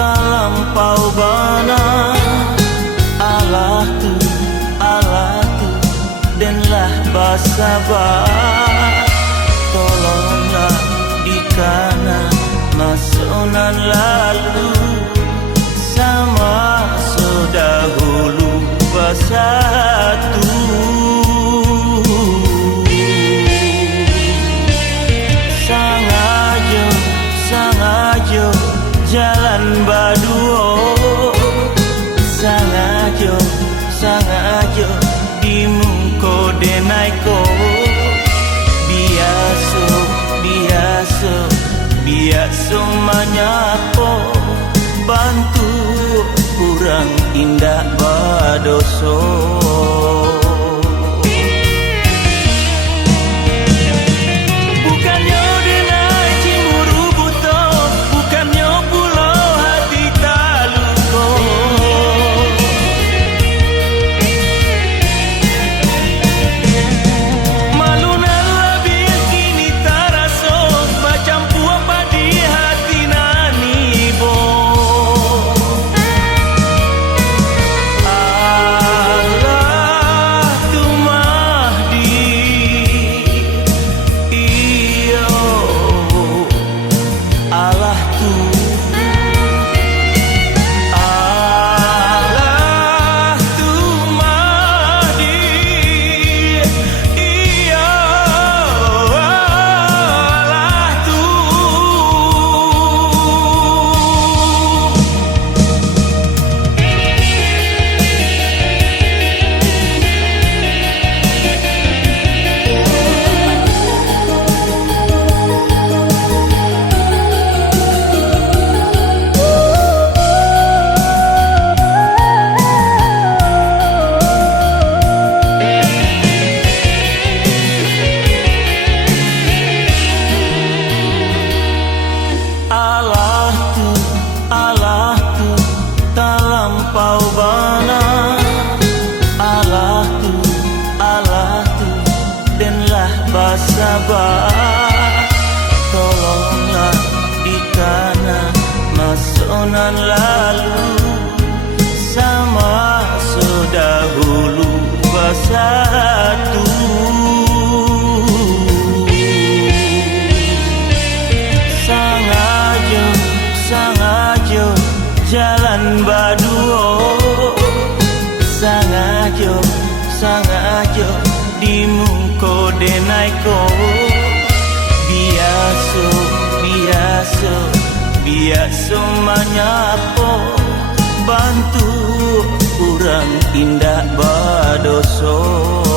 talampau bana. Allah tu denlah bersabar. Tolonglah dikana masunan lalu, sama sedahulu bersatu. Sangajo jalan baduo, sangajo di mungko denaiko. Biasa menyapo, bantu kurang indah badoso. Allah tu talampau bana. Allah tu denlah bersabar. Tolonglah dikana masunan lalu, sama sedahulu bersatu. Sangajo jalan baduo, sangajo di mungko denaiko. Biasa menyapo, bantu kurang indah badoso.